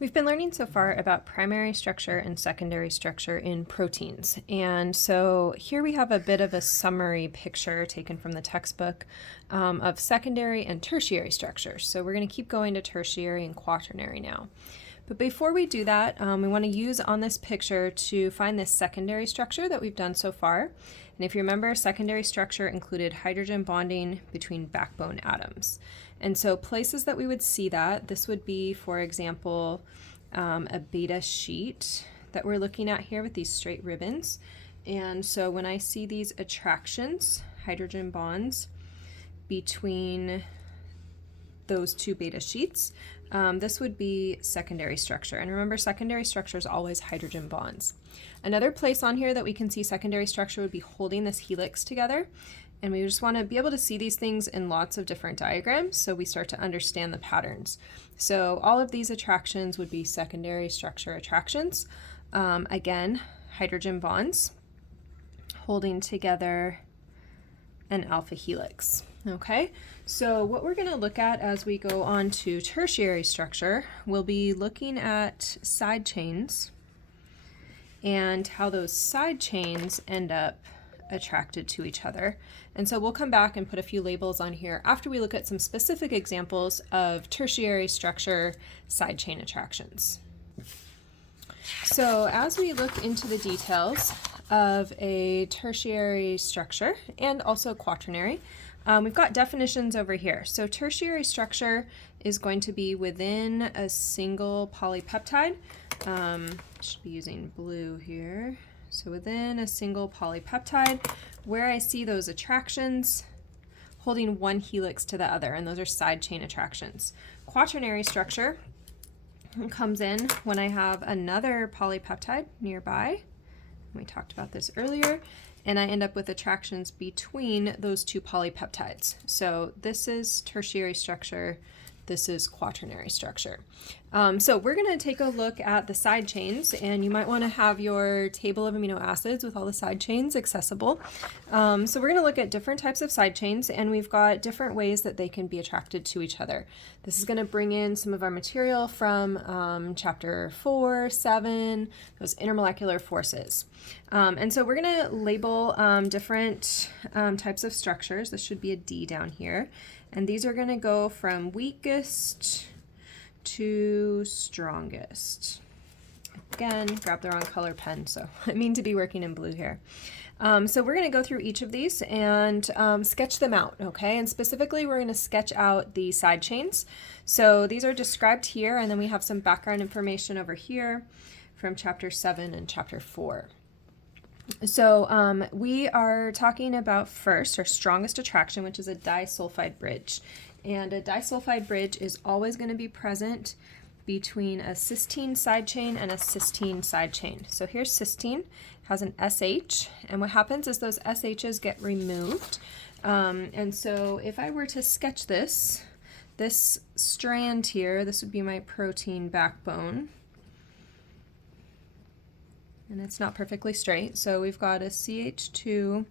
We've been learning so far about primary structure and secondary structure in proteins. And so here we have a bit of a summary picture taken from the textbook of secondary and tertiary structures. So we're going to keep going to tertiary and quaternary now. But before we do that, we want to use on this picture to find this secondary structure that we've done so far. And if you remember, secondary structure included hydrogen bonding between backbone atoms. And so places that we would see that, this would be, for example, a beta sheet that we're looking at here with these straight ribbons. And so when I see these attractions, hydrogen bonds between those two beta sheets, this would be secondary structure. And remember, secondary structure is always hydrogen bonds. Another place on here that we can see secondary structure would be holding this helix together. And we just want to be able to see these things in lots of different diagrams so we start to understand the patterns. So all of these attractions would be secondary structure attractions. Again, hydrogen bonds holding together an alpha helix. Okay, so what we're going to look at as we go on to tertiary structure, we'll be looking at side chains and how those side chains end up attracted to each other. And so we'll come back and put a few labels on here after we look at some specific examples of tertiary structure side chain attractions. So as we look into the details of a tertiary structure and also quaternary, we've got definitions over here. So tertiary structure is going to be within a single polypeptide. Should be using blue here. So within a single polypeptide, where I see those attractions holding one helix to the other, and those are side chain attractions. Quaternary structure comes in when I have another polypeptide nearby. We talked about this earlier, and I end up with attractions between those two polypeptides. So this is tertiary structure. This is quaternary structure. So we're going to take a look at the side chains, and you might want to have your table of amino acids with all the side chains accessible. So we're going to look at different types of side chains, and we've got different ways that they can be attracted to each other. This is going to bring in some of our material from chapter 4, 7, those intermolecular forces. And so we're going to label different types of structures. This should be a D down here. And these are going to go from weakest to strongest. Again, grab the wrong color pen, so I mean to be working in blue here. So we're going to go through each of these and sketch them out, okay? And specifically, we're going to sketch out the side chains. So these are described here, and then we have some background information over here from chapter 7 and chapter 4. So we are talking about first our strongest attraction, which is a disulfide bridge. And a disulfide bridge is always going to be present between a cysteine side chain and a cysteine side chain. So here's cysteine, has an SH, and what happens is those SHs get removed. And so if I were to sketch this strand here, this would be my protein backbone. And it's not perfectly straight. So we've got a CH2S,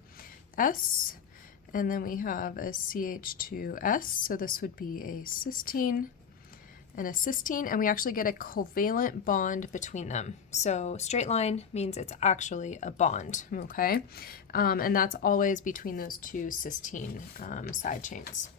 and then we have a CH2S. So this would be a cysteine and a cysteine, and we actually get a covalent bond between them. So straight line means it's actually a bond, okay? And that's always between those two cysteine side chains.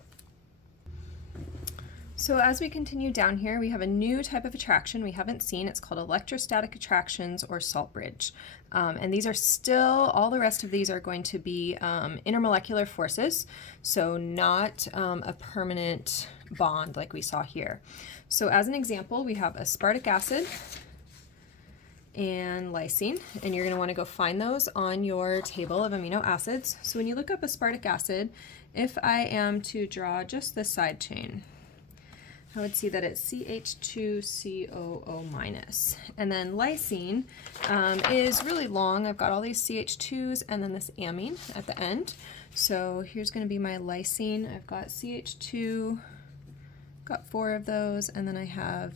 So as we continue down here, we have a new type of attraction we haven't seen. It's called electrostatic attractions or salt bridge. And these are still, all the rest of these are going to be intermolecular forces, so not a permanent bond like we saw here. So as an example, we have aspartic acid and lysine, and you're going to want to go find those on your table of amino acids. So when you look up aspartic acid, if I am to draw just this side chain, I would see that it's CH2COO minus. And then lysine is really long. I've got all these CH2s and then this amine at the end. So here's going to be my lysine. I've got CH2, got 4 of those, and then I have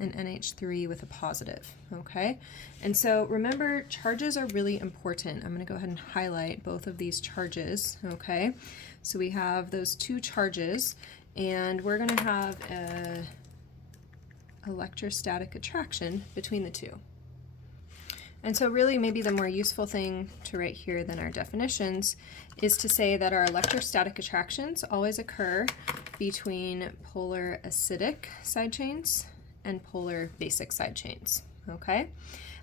an NH3 with a positive, okay? And so remember, charges are really important. I'm going to go ahead and highlight both of these charges, okay? So we have those two charges, and we're going to have electrostatic attraction between the two. And so really maybe the more useful thing to write here than our definitions is to say that our electrostatic attractions always occur between polar acidic side chains and polar basic side chains, okay?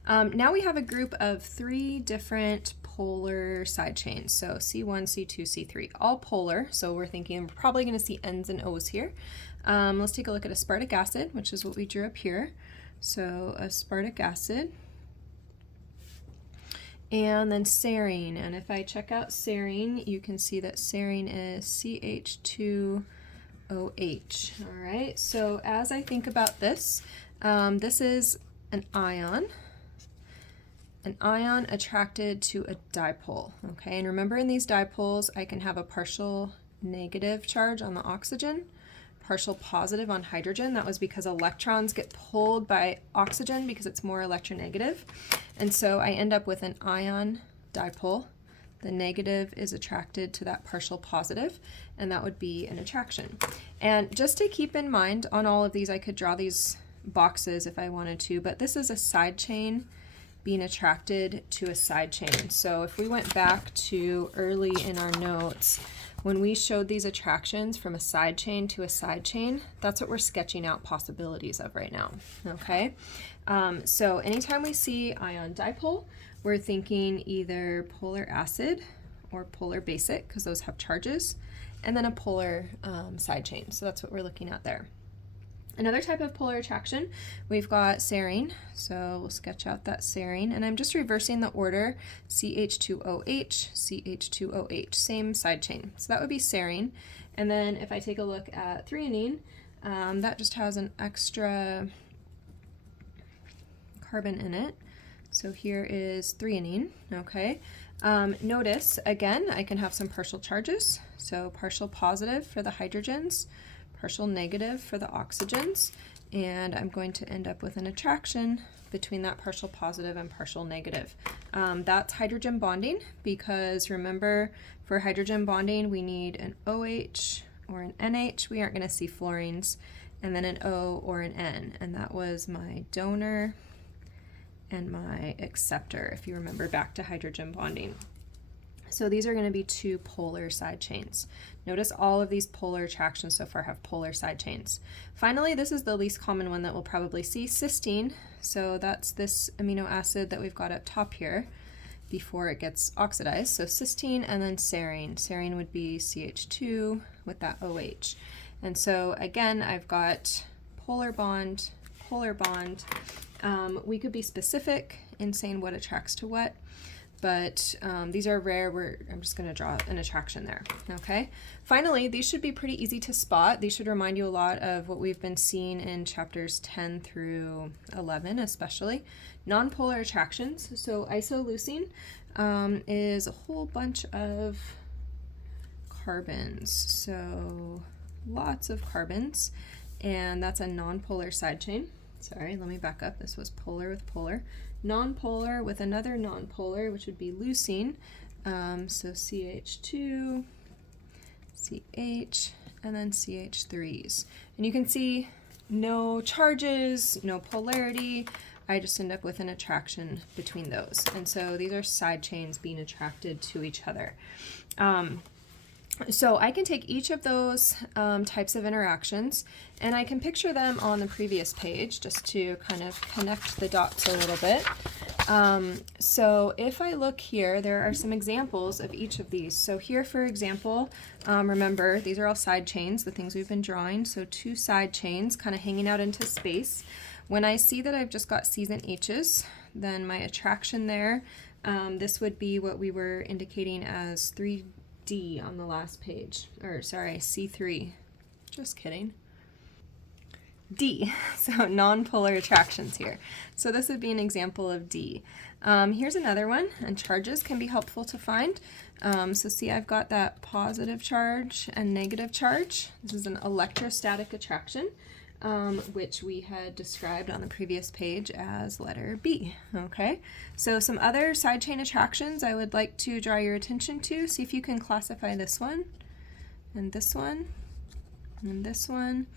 Now we have a group of 3 different polar side chains, so C1, C2, C3, all polar, so we're thinking we're probably going to see N's and O's here. Let's take a look at aspartic acid, which is what we drew up here. So aspartic acid, and then serine, and if I check out serine, you can see that serine is CH2OH. All right, so as I think about this, this is an ion attracted to a dipole, okay? And remember, in these dipoles, I can have a partial negative charge on the oxygen, partial positive on hydrogen. That was because electrons get pulled by oxygen because it's more electronegative. And so I end up with an ion dipole. The negative is attracted to that partial positive, and that would be an attraction. And just to keep in mind, on all of these, I could draw these boxes if I wanted to, but this is a side chain being attracted to a side chain. So if we went back to early in our notes, when we showed these attractions from a side chain to a side chain, that's what we're sketching out possibilities of right now, okay? So anytime we see ion dipole, we're thinking either polar acid or polar basic, because those have charges, and then a polar side chain. So that's what we're looking at there. Another type of polar attraction, we've got serine, so we'll sketch out that serine, and I'm just reversing the order, CH2OH, CH2OH, same side chain. So that would be serine. And then if I take a look at threonine, that just has an extra carbon in it. So here is threonine, okay? Notice, again, I can have some partial charges, so partial positive for the hydrogens, partial negative for the oxygens, and I'm going to end up with an attraction between that partial positive and partial negative. That's hydrogen bonding, because remember, for hydrogen bonding we need an OH or an NH. We aren't going to see fluorines, and then an O or an N, and that was my donor and my acceptor, if you remember back to hydrogen bonding. So these are going to be 2 polar side chains. Notice all of these polar attractions so far have polar side chains. Finally, this is the least common one that we'll probably see, cysteine. So that's this amino acid that we've got up top here before it gets oxidized. So cysteine and then serine. Serine would be CH2 with that OH. And so again, I've got polar bond, polar bond. We could be specific in saying what attracts to what, but these are rare. I'm just going to draw an attraction there, okay? Finally, these should be pretty easy to spot. These should remind you a lot of what we've been seeing in chapters 10 through 11, especially. Nonpolar attractions. So isoleucine is a whole bunch of carbons, so lots of carbons, and that's a nonpolar side chain. Sorry, let me back up. This was polar with polar. Nonpolar with another nonpolar, which would be leucine. So CH2, CH, and then CH3s. And you can see no charges, no polarity. I just end up with an attraction between those. And so these are side chains being attracted to each other. So I can take each of those types of interactions and I can picture them on the previous page just to kind of connect the dots a little bit. So if I look here, there are some examples of each of these. So here, for example, remember, these are all side chains, the things we've been drawing. So 2 side chains kind of hanging out into space. When I see that I've just got C's and H's, then my attraction there, this would be what we were indicating as 3D on the last page, or sorry, C3. Just kidding. D, so nonpolar attractions here. So this would be an example of D. Here's another one, and charges can be helpful to find. So see, I've got that positive charge and negative charge. This is an electrostatic attraction, which we had described on the previous page as letter B, okay? So some other side chain attractions I would like to draw your attention to. See if you can classify this one, and this one, and this one.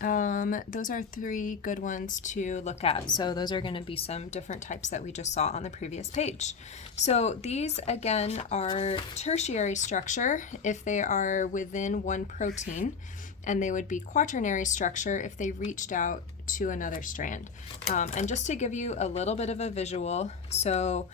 Those are three good ones to look at. So those are going to be some different types that we just saw on the previous page. So these again are tertiary structure if they are within one protein, and they would be quaternary structure if they reached out to another strand. And just to give you a little bit of a visual, so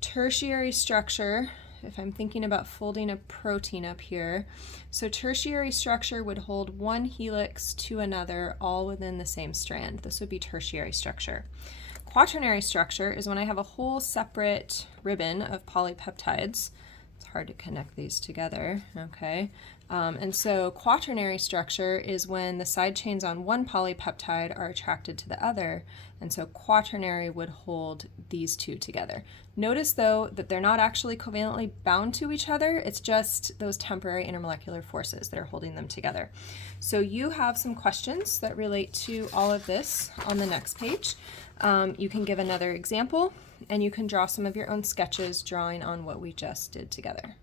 tertiary structure, if I'm thinking about folding a protein up here, so tertiary structure would hold one helix to another all within the same strand. This would be tertiary structure. Quaternary structure is when I have a whole separate ribbon of polypeptides. It's hard to connect these together, okay? And so quaternary structure is when the side chains on one polypeptide are attracted to the other, and so quaternary would hold these two together. Notice though that they're not actually covalently bound to each other, it's just those temporary intermolecular forces that are holding them together. So you have some questions that relate to all of this on the next page. You can give another example, and you can draw some of your own sketches drawing on what we just did together.